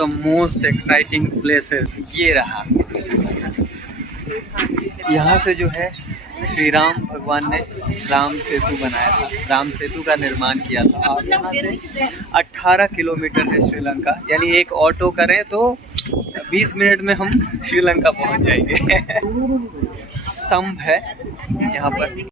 The most exciting places ये रहा। यहाँ से जो है श्री राम भगवान ने राम सेतु बनाया था, राम सेतु का निर्माण किया था। और यहाँ से 18 किलोमीटर है श्रीलंका, यानी एक ऑटो करें तो 20 मिनट में हम श्रीलंका पहुँच जाएंगे। स्तंभ है यहाँ पर।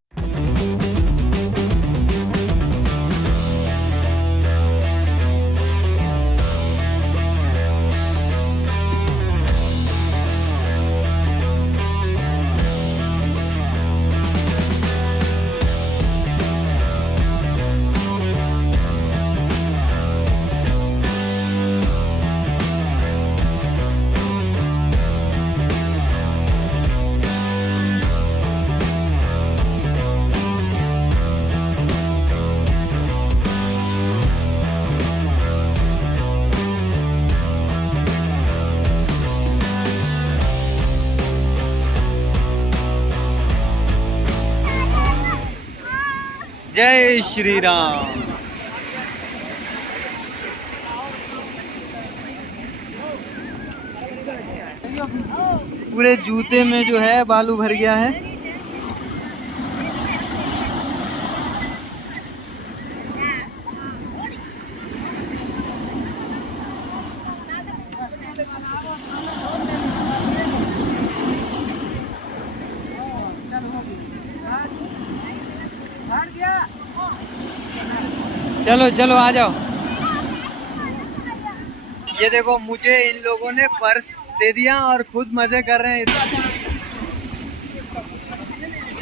जय श्री राम। पूरे जूते में जो है बालू भर गया है। चलो चलो आ जाओ। ये देखो, मुझे इन लोगों ने पर्स दे दिया और खुद मजे कर रहे हैं।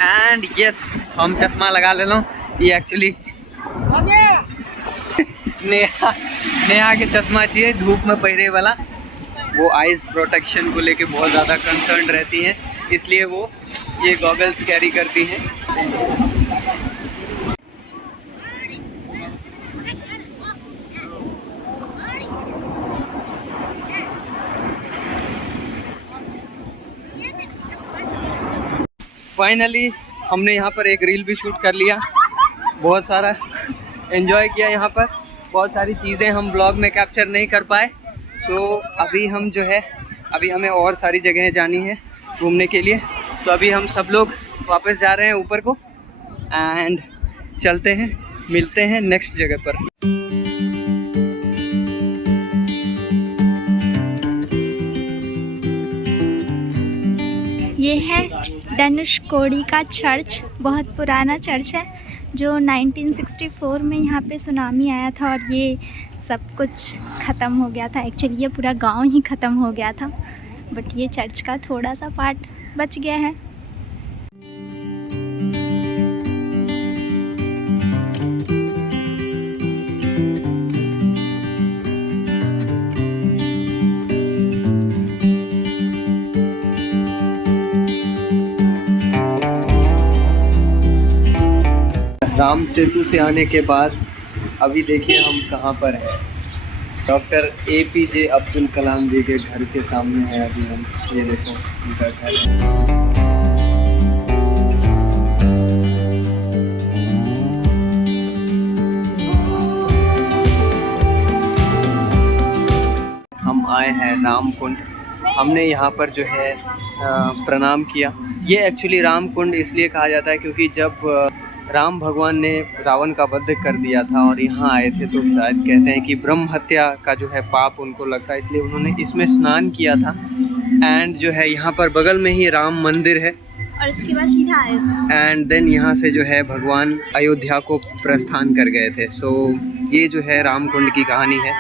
एंड यस, हम चश्मा लगा ले लो। ये एक्चुअली नेहा के चश्मा चाहिए धूप में पहरे वाला। वो आइज प्रोटेक्शन को लेके बहुत ज़्यादा कंसर्न रहती हैं, इसलिए वो ये गॉगल्स कैरी करती हैं। फाइनली हमने यहाँ पर एक रील भी शूट कर लिया, बहुत सारा एंजॉय किया यहाँ पर। बहुत सारी चीज़ें हम ब्लॉग में कैप्चर नहीं कर पाए। सो अभी हम जो है, अभी हमें और सारी जगहें जानी है घूमने के लिए। तो अभी हम सब लोग वापस जा रहे हैं ऊपर को एंड चलते हैं, मिलते हैं नेक्स्ट जगह पर। ये है धनुषकोडी का चर्च। बहुत पुराना चर्च है जो 1964 में यहाँ पे सुनामी आया था और ये सब कुछ ख़त्म हो गया था। एक्चुअली ये पूरा गांव ही ख़त्म हो गया था, बट ये चर्च का थोड़ा सा पार्ट बच गया है। राम सेतु से आने के बाद अभी देखिए हम कहाँ पर हैं। डॉक्टर APJ अब्दुल कलाम जी के घर के सामने है अभी हम। ये देखो उनका घर है। हम आए हैं राम कुंड। हमने यहाँ पर जो है प्रणाम किया। ये एक्चुअली राम कुंड इसलिए कहा जाता है क्योंकि जब राम भगवान ने रावण का वध कर दिया था और यहाँ आए थे, तो शायद कहते हैं कि ब्रह्म हत्या का जो है पाप उनको लगता है, इसलिए उन्होंने इसमें स्नान किया था। एंड जो है यहाँ पर बगल में ही राम मंदिर है और इसके बाद सीधा आए एंड देन यहाँ से जो है भगवान अयोध्या को प्रस्थान कर गए थे। सो ये जो है राम कुंड की कहानी है।